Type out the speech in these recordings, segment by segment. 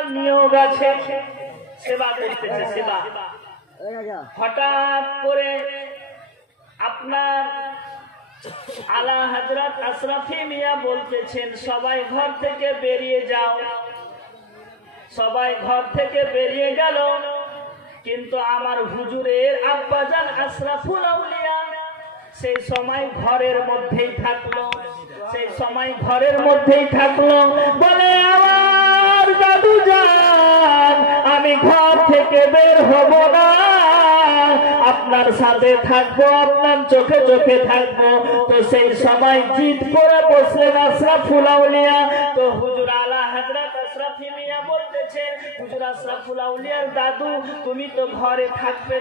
আপনার নিয়োগ আছে, সেবা করতেছে সেবা। হঠাৎ করে আপনার আলা হযরত আশরাফি মিয়া বলতেছেন সবাই ঘর থেকে বেরিয়ে যাও। সবাই ঘর থেকে বেরিয়ে গেল, কিন্তু আমার হুজুরের আব্বাজান আশরাফুল আউলিয়া সেই সময় ঘরের মধ্যেই থাকলো। সেই সময় ঘরের মধ্যেই থাকলো, বলে আমার দাদু জান আমি ঘর থেকে বের হব না, আপনার সাথে থাকবো, আপনার চোখে চোখে থাকবো। তো সেই সময় জিদ করে বসলেন আশরাফুল আউলিয়া। তো হুজুর আলা হযরত আশরাফি মিয়া বলতেছে, হুজুর আশরাফুল আউলিয়ার দাদু তুমি তো ঘরে থাকবে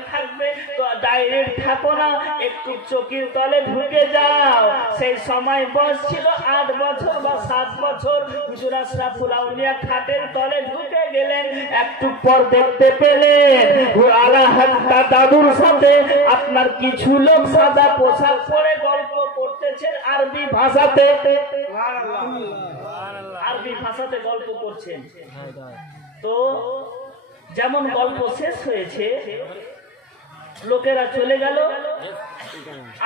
তো ডাইরেক্ট থাকো না, একটু চকির তলে ঢুকে যাও। সেই সময় বয়স ছিল 8 বছর বা 7 বছর। হুজুর আশরাফুল আউলিয়া খাটের তলে ঢুকে গেলেন। একটু পর দেখতে পেলেন আলা হযরত দাদুর সাথে আপনার কিছু লোক সাদা পোশাক পরে গল্প করতেছেন আরবি ভাষাতে। আরবি ভাষাতে গল্প করছেন। তো যেমন গল্প শেষ হয়েছে, লোকেরা চলে গেল,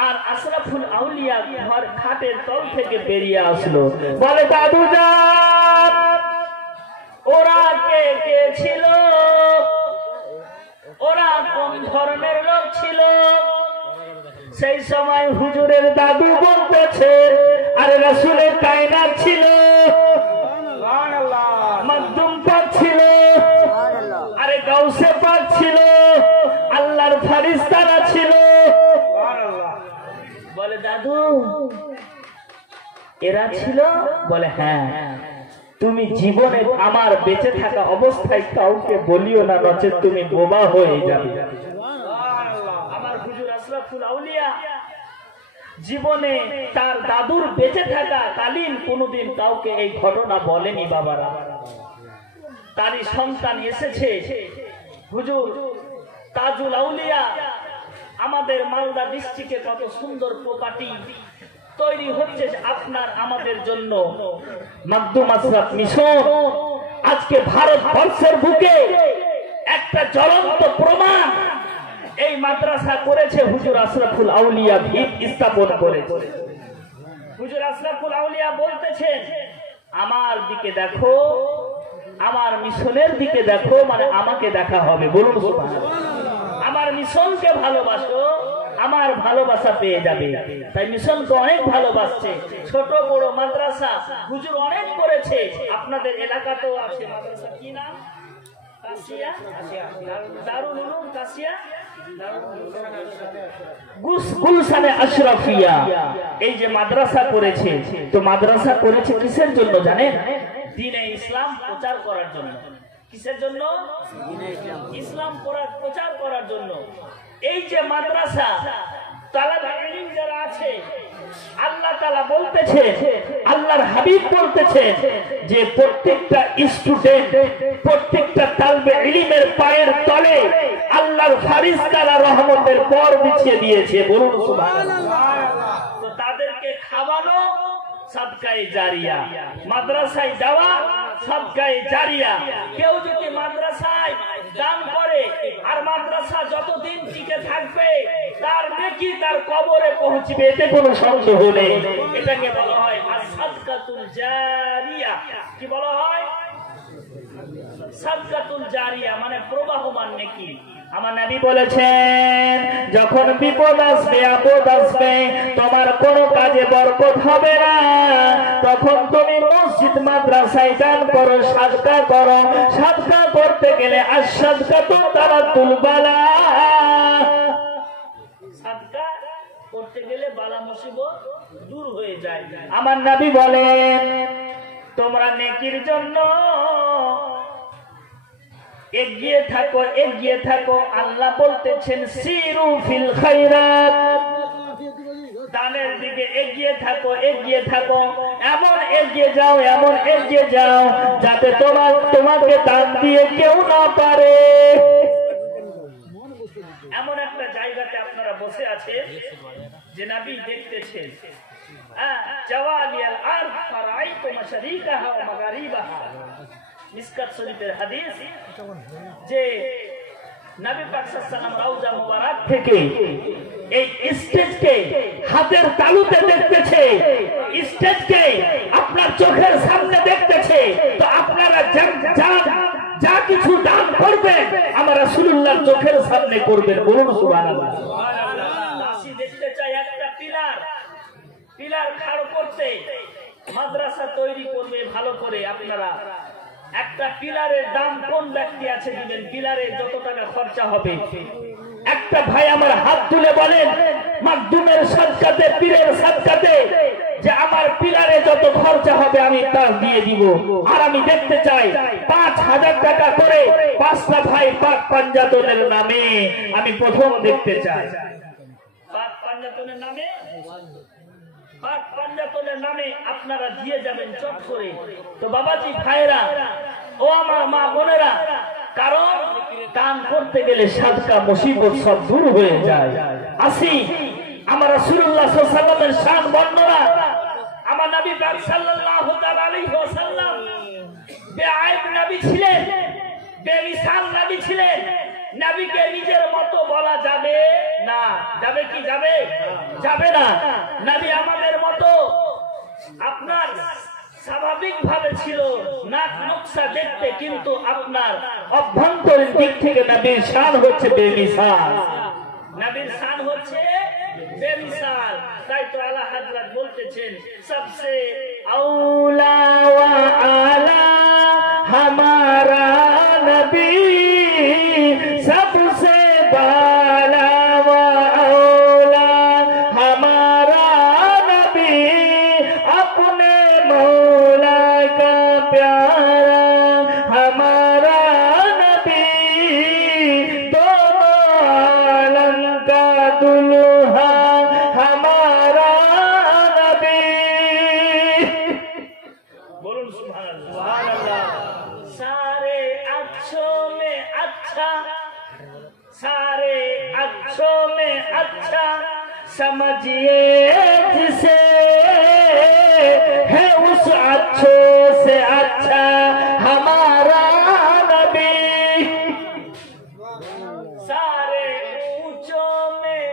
আর আশরাফুল আউলিয়া ঘর খাটের তল থেকে বেরিয়ে আসলো, বলে দাদু জান ওরা কে কে ছিল, ওরা কোন ধর্মের লোক ছিল? সেই সময় হুজুরের দাদু বলতেছে আরে রাসূলের কায়নাত ছিল, মাকদুম পাক ছিল, আরে গাউসে পাক ছিল, আল্লাহর ফেরেশতারা ছিল। বলে দাদু এরা ছিল? বলে হ্যাঁ। তুমি জীবনে আমার বেঁচে থাকা অবস্থায় কাউকে বলিও না, নচেত তুমি বোবা হয়ে যাবে। আমার হুজুর আশরাফুল আউলিয়া জীবনে তার দাদুর বেঁচে থাকা কালীন কোনোদিন কাউকে এই ঘটনা বলেনি বাবারা। তারই সন্তান এসেছে হুজুর তাজুল আউলিয়া। আমাদের মালদা ডিস্ট্রিক্টে কত সুন্দর প্রপার্টি তৈরি হচ্ছে আপনার আমাদের জন্য। মাকদুম আশরাফ মিশন আজকে ভারতবর্ষের বুকে একটা জ্বলন্ত প্রমাণ। এই মাদ্রাসা করেছে হুজুর আশরাফুল আউলিয়া, ভিত স্থাপন করেছে হুজুর আশরাফুল আউলিয়া। বলতেছেন আমার দিকে দেখো, আমার মিশনের দিকে দেখো, মানে আমাকে দেখা হবে। বলুন সুবহানাল্লাহ। আমার মিশনকে ভালোবাসো, আমার ভালোবাসা পেয়ে যাবে। তাই মিশনকে অনেক ভালোবাসছে। ছোট বড় মাদ্রাসা হুজুর অনেক করেছে। আপনাদের এলাকাতেও আছে মাদ্রাসা, কি নাম? কাশিয়া, দারুল উলুম কাশিয়া, গুলশানে আশরাফিয়া। এই যে মাদ্রাসা করেছে, তো মাদ্রাসা করেছে কিসের জন্য জানেন? দ্বীনে ইসলাম প্রচার করার জন্য। কিসের জন্য? ইসলাম প্রচার করার জন্য। এই যে মাদ্রাসা তালাবে ইলম যারা আছে, আল্লাহ তাআলা বলতেছে, আল্লাহর হাবিব বলতেছে যে প্রত্যেকটা স্টুডেন্ট, প্রত্যেকটা তালবে ইলমের পায়ের তলে আল্লাহর ফেরেশতারা রহমতের পর বিছিয়ে দিয়েছে। বলুন সুবহানাল্লাহ। তো তাদেরকে খাওয়ানো সাদকায়ে জারিয়া, মাদ্রাসায় যাওয়া সাদকায়ে জারিয়া। কেউ যদি মাদ্রাসায় দান করে আর মাদ্রাসা যতদিন টিকে থাকবে তার নেকি তার কবরে পৌঁছবে, এতে কোনো সন্দেহ নেই। এটাকে বলা হয় সাদকাতুল জারিয়া। কি বলা হয়? সাদকাতুল জারিয়া, মানে প্রবাহমান নেকি। আমার নবী বলেছেন যখন বিপদ আসবে, আপদ আসবে, তোমার কোনো কাজে বরকত হবে না, তখন তুমি মসজিদ মাদ্রাসায় দান করো, সাদকা করো। সাদকা করতে গেলে আশ-সাদকাতু তারাতুল বালা, সাদকা করতে গেলে বালা মুসিবত দূর হয়ে যায়। আমার নবী বলেন তোমরা নেকির জন্য এগিয়ে থাকো, এগিয়ে থাকো। আল্লাহ বলতেছেন সিরু ফিল খায়রাত, দানের দিকে এগিয়ে থাকো, এগিয়ে থাকো। এমন এগিয়ে যাও, এমন এগিয়ে যাও যাতে তোমাকে দান দিয়ে কেউ না পারে। এমন একটা জায়গাতে আপনারা বসে আছেন যে নবী দেখতেছেন জাওয়ালিয়াল আরদ ফারাইতু মাশারিকাহা ওয়া মাগারিবাহা। মিসকাত শরীফের হাদিস যে নবী পাক সাল্লাল্লাহু রাউজা মুবারক থেকে এই স্টেজকে হাতের তালুতে দেখতেছে, স্টেজকে আপনার চোখের সামনে দেখতেছে, তো আপনারা যা কিছু দান করবেন আমার রাসূলুল্লাহর চোখের সামনে করবেন। বলুন সুবহানাল্লাহ। আসি দেখতে চাই একটা পিলার খাড় করতে, মাদ্রাসা তৈরি করবে ভালো করে। আপনারা একটা পিলারের দাম কোন ব্যক্তি আছে দিবেন, পিলারে যত টাকা খরচা হবে। একটা ভাই আমার হাত তুলে বলেন মাকদুমের সাদকাতে, পীরের সাদকাতে, যে আমার পিলারে যত খরচা হবে আমি তা দিয়ে দিব। আর আমি দেখতে চাই 5,000 টাকা করে 5টা ভাই পাক পাঞ্জাতনের নামে আমি প্রথম দেখতে চাই। পাক পাঞ্জাতনের নামে, পাক পাঞ্জাতনের নামে আপনারা দিয়ে যাবেন চট করে। তো বাবাজি ভাইরা ও আমার মা বোনেরা, কারণ দান করতে গেলে সাদকা মুসিবত সব দূর হয়ে যায়। আসি আমার রাসূলুল্লাহ সাল্লাল্লাহু আলাইহি ওয়াসাল্লামের শান বর্ণনা। আমার নবী পাক সাল্লাল্লাহু আলাইহি ওয়াসাল্লাম বেআইব নবী ছিলেন, বেমিসাল নবী ছিলেন। নবীকে নিজের মতো বলা যাবে না। যাবে কি যাবে? যাবে না। নবী আমাদের মতো আপনার স্বাভাবিক ভাবে ছিল, নাক নকশা দেখতে, কিন্তু আপনার অভ্যন্তরীণ দিক থেকে নবীর শান হচ্ছে বেমিসাল। নবীর শান হচ্ছে বেমিসাল। তাই তো আলা হযরত বলতেছেন সবসে আউলা ওয়া আলা হামারা নবী, सबसे बाला व औला हमारा नबी, अपने मौला का प्यारा हमारा नबी, दोनों आलम का दुल्हा हमारा नबी। बोलूं सुभान अल्लाह। सारे अच्छों में अच्छा, सारे अच्छों में अच्छा समझिए जिसे, है उस अच्छों से अच्छा हमारा नबी। सारे ऊंचों में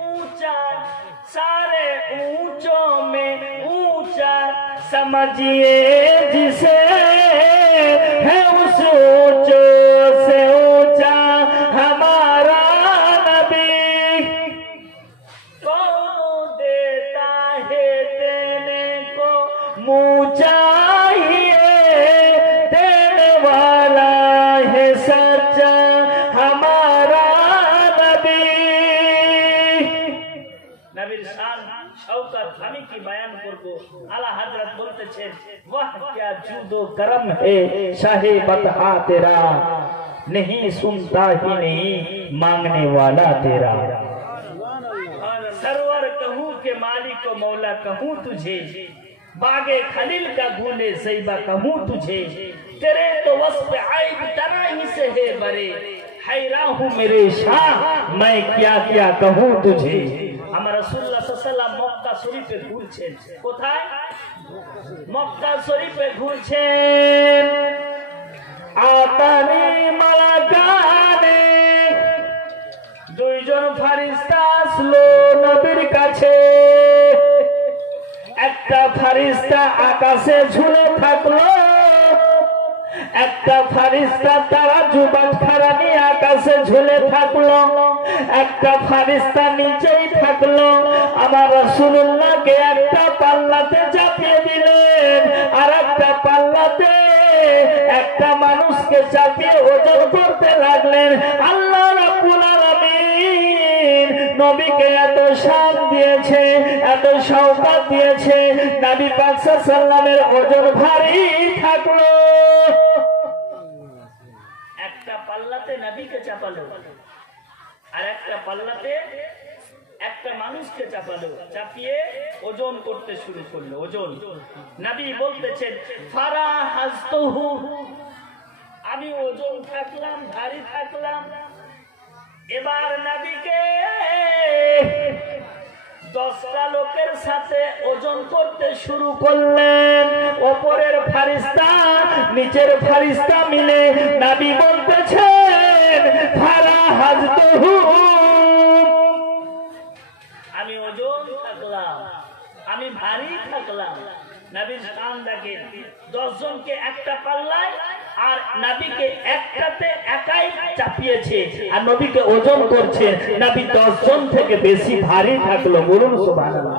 ऊंचा, सारे ऊंचों में ऊंचा समझिए जिसे, है उस ऊंचों से ऊंचा हमारा नबी। कौन देता है देने को मुँह चाहिए, देने वाला है सच्चा हमारा नबी। नबीर शान शौकत আমি কি বয়ান করব। আলা হযরত বলতেছেন वाह क्या जूदो करम है शाहे बतहा तेरा, नहीं सुनता ही नहीं मांगने वाला तेरा। सरवर कहूँ के मालिक को मौला कहूँ तुझे, बागे खलील का भूले सैबा कहूँ तुझे, तेरे तो वस्फ आइब तरह ही से है बरे, हैरान हूँ मेरे शाह मैं क्या क्या कहूँ तुझे। আমার রাসূলুল্লাহ সাল্লাল্লাহু আলাইহি ওয়াসাল্লাম মক্কা শরীফে ঘুরছেন। কোথায়? মক্কা শরীফে ঘুরছেন। আতানি মালাকানে, দুইজন ফেরেশতা আসলো নবীর কাছে। একটা ফেরেশতা আকাশে ঝুলে থাকলো, একটা ফেরেশতা তারা জুবান খারা নিয়ে আকাশে ঝুলে থাকলো, একটা ফেরেশতা নিচেই থাকলো। আমার রাসূলুল্লাহকে একটা পাল্লাতে চাপিয়ে দিলেন, আর একটা পাল্লাতে একটা মানুষকে চাপিয়ে ওজন করতে লাগলেন। আল্লাহ রাব্বুল আলামিন নবীকে এত শান দিয়েছে, এত শওকত দিয়েছে, নবী পাক সাল্লাল্লাহু আলাইহি ওয়াসাল্লামের ওজন ভারী থাকলো। একটা পাল্লাতে নবীকে চাপালো, আর একটা পাল্লাতে একটা মানুষকে চাপালো, চাপিয়ে ওজন করতে শুরু করলো। ওজন নবী বলতেছেন ফারা হাজতুহু, আমি ওজন থাকলাম, ভারী থাকলাম। এবার নবীকে 10টা লোকের সাথে ওজন করতে শুরু করলেন। ওপরের ফারিস্তা নিচের ফারিস্তা মিলে নবী বলতেছেন ফারা হাজতুহু, আমি ওজন থাকলাম, আমি ভারী থাকলাম। নবীর শান দেখেন, 10 জনকে একটা পাল্লায় আর নবীকে একটাতে একাই চাপিয়েছে আর নবীকে ওজন করছে। নবী 10 জন থেকে বেশি ভারী থাকলো, বলুন সুবহানাল্লাহ।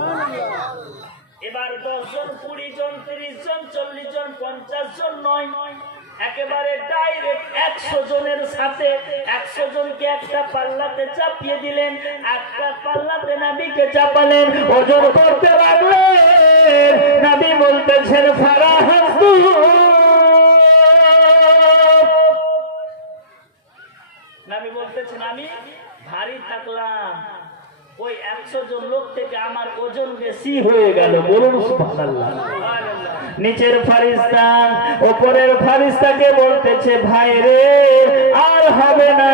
এবার 10 জন 20 জন 30 জন 40 জন 50 জন নয়, একেবারে ডাইরেক্ট 100 জনের সাথে 100 জনকে একটা পাল্লাতে চাপিয়ে দিলেন। একটা পাল্লাতে নবীকে চাপালেন, ওজন করতে লাগলেন। নবী বলতেছেন ফারাহাতু, নবী বলতেছেন আমি ভারী থাকলাম, ওই 100 জন লোক থেকে আমার ওজন বেশি হয়ে গেল, বলুন সুবহানাল্লাহ। নিচের ফারিস্তা উপরের ফারিস্তাকে বলতেছে ভাই রে আর হবে না,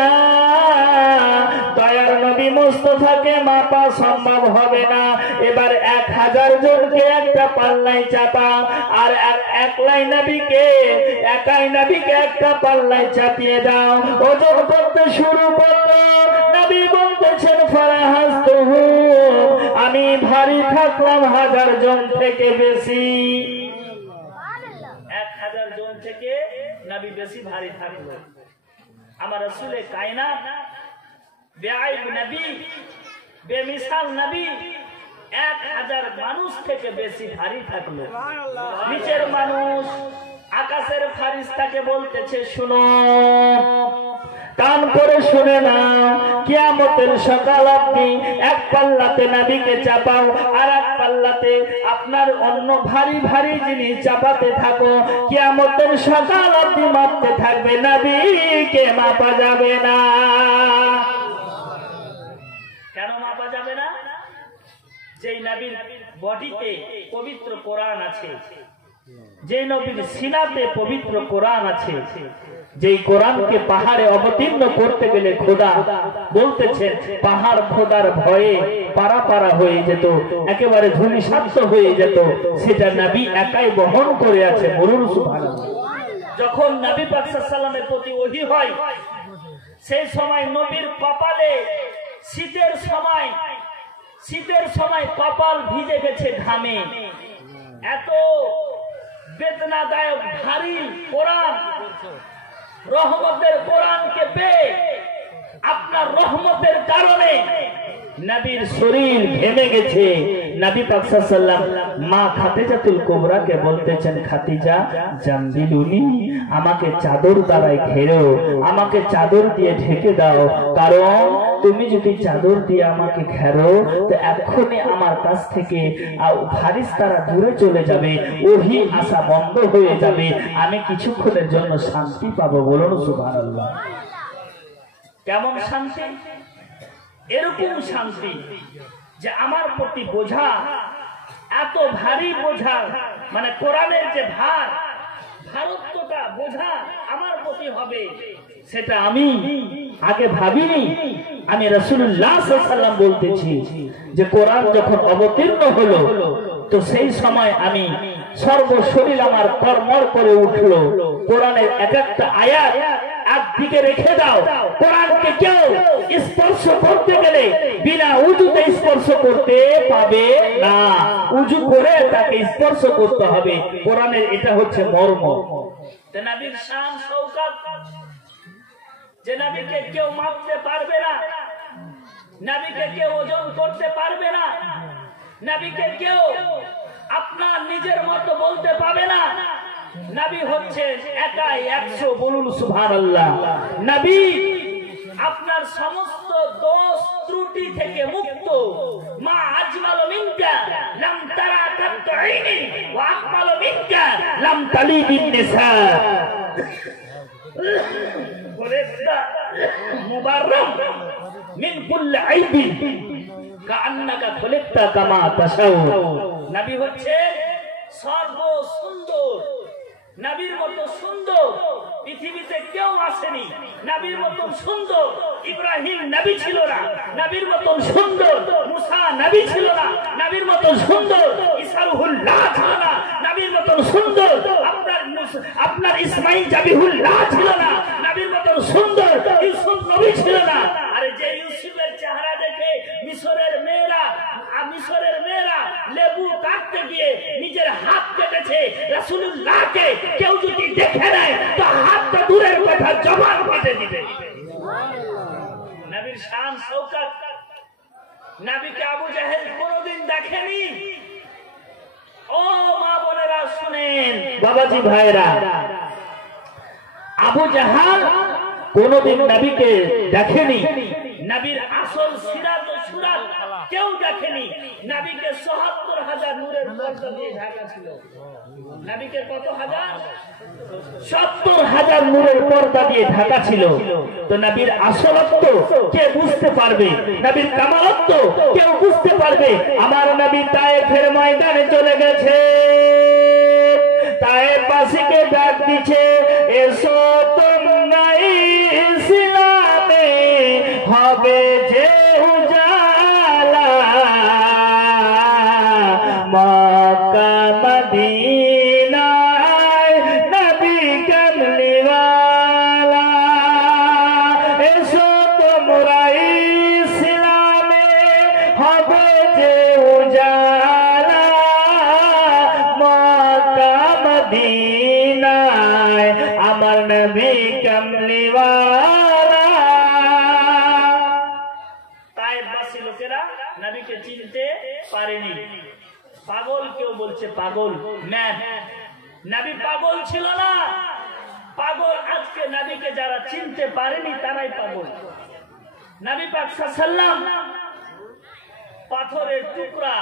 দয়ার নবী মুস্তাফাকে মাপা সম্ভব হবে না। এবার 1000 জনকে একটা পাল্লায় চাপা আর একাই নবীকে একটা পাল্লায় চাপিয়ে দাও। ওজন করতে শুরু করলো। নবী বলতেছেন ফারাহাতুহু, আমি ভারী থাকলাম 1000 জন থেকে বেশি। 1000 জন থেকে নবী বেশি ভারী থাকলো। আমার রাসূলে কায়নাত বেআইব নবী, বেমিসাল নবী 1000 মানুষ থেকে বেশি ভারী থাকলো। নিচের মানুষ আকাশের ফারিস্তাকে বলতেছে শুনো, কান করে শুনে নাও, কিয়ামতের সকাল আপনি এক পাল্লাতে নবীকে চাপাও আর এক পাল্লাতে আপনার অন্য ভারী ভারী জিনিস চাপাতে থাকো। কিয়ামতের সকাল আপনি মাপতে থাকবে, নবীকে মাপা যাবে না। কেন মাপা যাবে না? যেই নবীর বডিতে পবিত্র কোরআন আছে, যে নবীর সিনাতে পবিত্র কোরআন আছে, যেই কোরআনকে পাহাড়ে অবতীর্ণ করতে গেলে খোদা বলতেছেন পাহাড় খোদার ভয়ে পারা হয়ে যেত, একেবারে ধূলিসাৎ হয়ে যেত, সেটা নবী একাই বহন করে আছে, বলুন সুবহানাল্লাহ। যখন নবী পাক সাল্লাল্লাহু আলাইহি ওয়াসাল্লামের প্রতি ওহী হয়, সেই সময় নবীর কপালে শীতের সময় কপাল ভিজে গেছে ঘামে। এত বেদনাদায়ক ভারী কোরআন, রহমতের কোরআনকে পেয়ে আপনার রহমতের কারণে নবীর শরীর ঘেমে গেছে। নবী পাক সাল্লাল্লাহু আলাইহি ওয়াসাল্লাম মা খাদিজাতুল কুবরাকে বলতেছেন খাদিজা জামবিলুনি, আমাকে চাদর দ্বারাই ঘেরো, আমাকে চাদর দিয়ে ঢেকে দাও, কারণ তুমি যদি চাদর দিয়ে আমাকে ঘেরো তো এক্ষুনি আমার কাছ থেকে ফারিস্তারা দূরে চলে যাবে, ওহী আসা বন্ধ হয়ে যাবে, আমি কিছুক্ষণের জন্য শান্তি পাবো, বলুন সুবহানাল্লাহ। কেমন শান্তি? এরকম শান্তি যে আমার প্রতি বোঝা, এত ভারী বোঝা, মানে কোরআনের যে ভারত্বটা বোঝা আমার প্রতি হবে, সেটা আমি আগে ভাবিনি। আমি রাসূলুল্লাহ সাল্লাল্লাহু আলাইহি ওয়াসাল্লাম বলতেছি যে কোরআন যখন অবতীর্ণ হলো তো সেই সময় আমি সর্বশরীর আমার কর্মর করে উঠলো। কোরআনের এক একটা আয়াত একদিকে রেখে দাও। কোরআনকে কেউ স্পর্শ করতে গেলে বিনা উযুতে স্পর্শ করতে পাবে না, উযু করে তাকে স্পর্শ করতে হবে। কোরআনের এটা হচ্ছে মর্ম। নবীর শান শওকত, যে নবীকে কেউ মাপতে পারবে না, নবীকে কেউ ওজন করতে পারবে না, নবীকে কেউ আপনার নিজের মতো বলতে পাবে না। নবী হচ্ছে একাই 100, বলুন সুবহানাল্লাহ। নবী আপনার সমস্ত দোষ ত্রুটি থেকে মুক্ত। মা আজমালু মিনকা লাম তারা কাত আইনি ওয়া আকমালু মিনকা লাম তালিদিন নিসা, খলিকতা মুবাররাম মিন কুল্লি আইবি কাআন্নাকা খলিকতা কামা তাশাউ। নবী হচ্ছে সর্ব সুন্দর, নবীর মতো সুন্দর পৃথিবীতে কেউ আসেনি। নবীর মতো সুন্দর ইব্রাহিম নবী ছিল না, নবীর মতো সুন্দর মুসা নবী ছিল না, নবীর মতো সুন্দর ইসারুহুল্লাহ ছিল না, নবীর মতো সুন্দর আপনার ইসমাইল জাবিহুল্লাহ ছিল না, নবীর মতো সুন্দর ইউসুফ নবী ছিল না। আরে যে ইউসুফের চেহারা দেখে মিশরের মেয়েরা লেবু কাটতে গিয়ে নিজের হাত কেটেছে, রাসূলুল্লাহকে কেউ যদি দেখে নেয় তো হাতটা দূরের কথা জবান কেটে দিবে। নবীর শান শৌকত, নবীকে আবু জাহেল কোনোদিন দেখেনি। ও মা বোনেরা শুনেন, বাবাজি ভাইরা, আবু জাহাল কোনোদিন নবীকে দেখেনি। নবীর আসল সিরাত ও সুরাত কেউ দেখেনি। নবীকে ৭৭,০০০ নূরের পর্দা দিয়ে ঢাকা ছিল। নবীকে কত হাজার? ৭০,০০০ নূরের পর্দা দিয়ে ঢাকা ছিল। তো নবীর আসলত্ব কে বুঝতে পারবে? নবীর কামালত্ব কেউ বুঝতে পারবে? আমার নবী তায়েফের ময়দানে চলে গেছে, তায়েফবাসীকে ডাক দিচ্ছে, এসো তোমরা ইসলামে হবে যে উজালা, মক্কা মদিনায় নবী কামলিওয়ালা, এসো তোমরা ইসলামে হবে যে উজালা, মক্কা মদিনায় আমার নবী কামলিওয়ালা। তায়েফবাসী লোকেরা নবীকে চিনতে পারেনি। পাগল কেউ বলছে, পাগল না, নবী পাগল ছিল না। পাগল আজকে নবীকে যারা চিনতে পারেনি তারাই পাগল। নবী পাক সাল্লাল্লাহু আলাইহি ওয়াসাল্লাম পাথরের টুকরা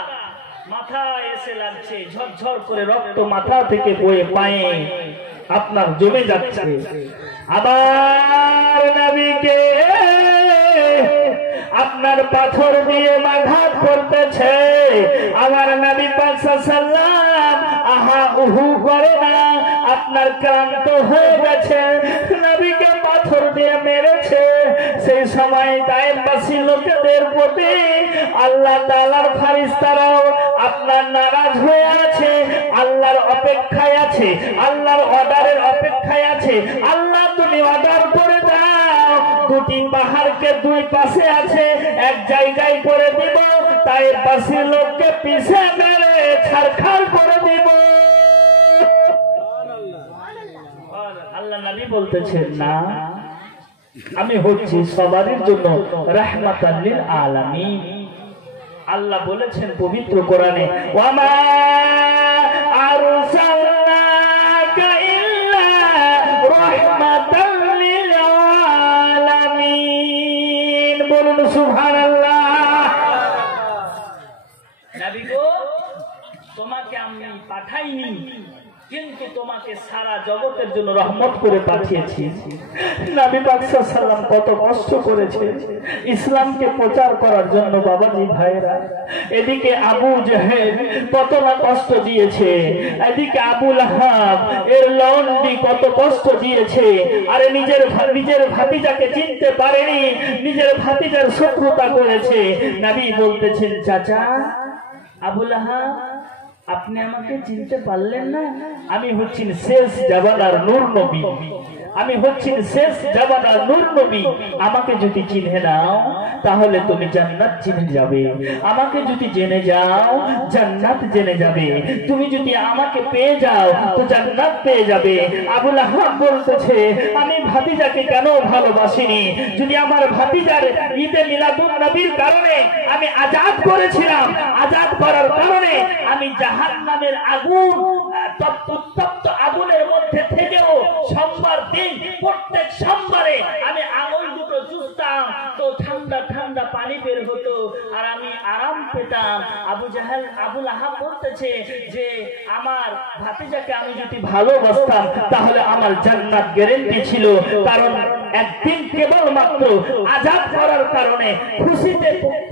মাথায় এসে লাগছে, ঝরঝর করে রক্ত মাথা থেকে বয়ে পায়ে আপনার জমে যাচ্ছে। আবার নবীকে আপনার পাথর দিয়ে আঘাত করতেছে। আমার নবী পাক সাল্লাল্লাহু আহা উহু করে না, আপনার ক্লান্ত হয়ে গেছে, নবীকে পাথর দিয়ে মেরেছে। সেই সময় তায়েফবাসী লোকেদের প্রতি আল্লাহ তাআলার ফেরেশতারাও আপনার নারাজ হয়ে আছে, আল্লাহর অপেক্ষায় আছে, আল্লাহর অর্ডারের অপেক্ষায় আছে। আল্লাহ তুমি অর্ডার করে দাও, দুটি পাহাড়কে দুই পাশে আছে, এক জায়গায় করে দিব, তায়েফবাসী লোককে পিছে মেরে ছারখার করে দিব। আল্লাহ নবী বলতেছেন, না, আমি হচ্ছি সবারের জন্য রাহমাতাল লিল আলামিন। আল্লাহ বলেছেন পবিত্র কোরআনে, ওয়ামা আরসালনাকা ইল্লা রাহমাতাল লিল আলামিন। বলুন সুবহানাল্লাহ। নবী গো, তোমাকে আমি পাঠাইনি, কিন্তু তোমাকে সারা জগতের জন্য রহমত করে পাঠিয়েছি। নবী পাক সাল্লাল্লাহু আলাইহি ওয়াসাল্লাম কত কষ্ট করেছে ইসলামকে প্রচার করার জন্য। বাবাজি ভাইরা, এদিকে আবু জাহেল কত না কষ্ট দিয়েছে, এদিকে আবু লাহাব এর লন্ডি কত কষ্ট দিয়েছে। আরে নিজের ভাতিজাকে চিনতে পারেনি, নিজের ভাতিজার শত্রুতা করেছে। নবী বলতেছেন, চাচা আবু লাহাব, আপনি আমাকে চিনতে পারলেন না? আমি হচ্ছি শেষ জামানার নূর নবী, আমি হচ্ছি শেষ জামানার নূর নবী। আমাকে যদি চিনে নাও তাহলে তুমি জান্নাত চিনে যাবে, আমাকে যদি জেনে যাও জান্নাত জেনে যাবে, তুমি যদি আমাকে পেয়ে যাও তো জান্নাত পেয়ে যাবে। আবু লাহাব বলতেছে, আমি ভাতিজাকে কেন ভালোবাসিনি? যদি আমার ভাতিজার ঈদে মিলাদুন নবীর কারণে আমি আজাদ করেছিলাম, আজাদ করার কারণে আমি জাহান্নামের আগুন, উত্তপ্ত আগুনের মধ্যে থেকেও সোমবার দিন প্রত্যেক সোমবারে আমি আঙুল দুটো চুষতাম তো ঠান্ডা ঠান্ডা পানি বের হতো আর আমি আরাম পেতাম। আবু লাহাব বলতেছে যে আমার ভাতিজাকে আমি যদি ভালোবাসতাম তাহলে আমার জান্নাত গ্যারান্টি ছিল, কারণ একদিন কেবলমাত্র আজাদ করার কারণে,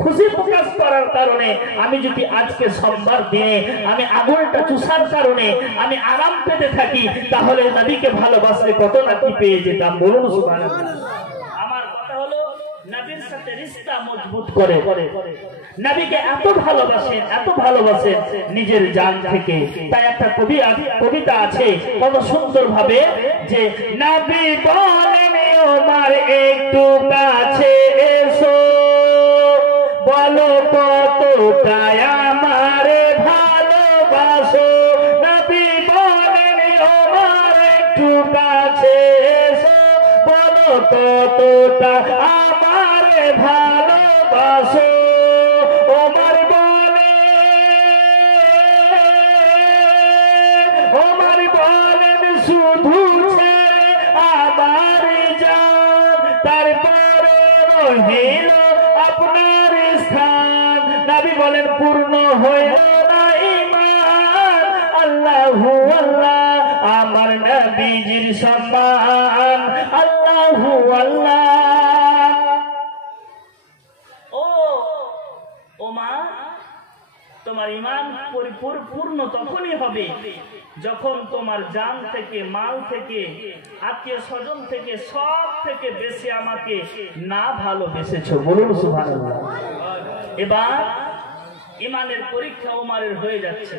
খুশি প্রকাশ করার কারণে আমি যদি আজকে সোমবার দিনে আমি আগুনটা চুষার কারণে আমি আরাম পেতে থাকি, তাহলে নবীকে ভালোবাসলে কত নাকি পেয়ে যেতাম। বলুন সুবহানাল্লাহ। আমার কথা হলো নবীর সাথে রিশতা মজবুত করে, নবীকে এত ভালোবাসেন নিজের জান থেকে। তাই একটা কবিতা আছে কত সুন্দর ভাবে, যে নবী বলেন ওমর একটু কাছে এসো, বলো কতটা আমারে ভালোবাসো। নবী বলেন ওমর একটু কাছে এসো, বলো কতটা আমারে ভালোবাসো। ওমর বলেন শুধু ছেড়ে আমার জান, তারপরে রহিল আপনার স্থান। নবী বলেন পূর্ণ হইল না ঈমান, আল্লাহু আল্লাহ আমার নবীজির সম্মান, আল্লাহু আল্লাহ। ও মা, তোমার ঈমান পরিপূর্ণ তখনই হবে যখন তোমার জান থেকে, মাল থেকে, আত্মীয় স্বজন থেকে, সব থেকে বেশি আমাকে না ভালোবেসেছো। বলুন সুবহানাল্লাহ। এবার ঈমানের পরীক্ষা ওমরের হয়ে যাচ্ছে।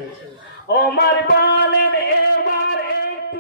ওমর বলেন এবার একটু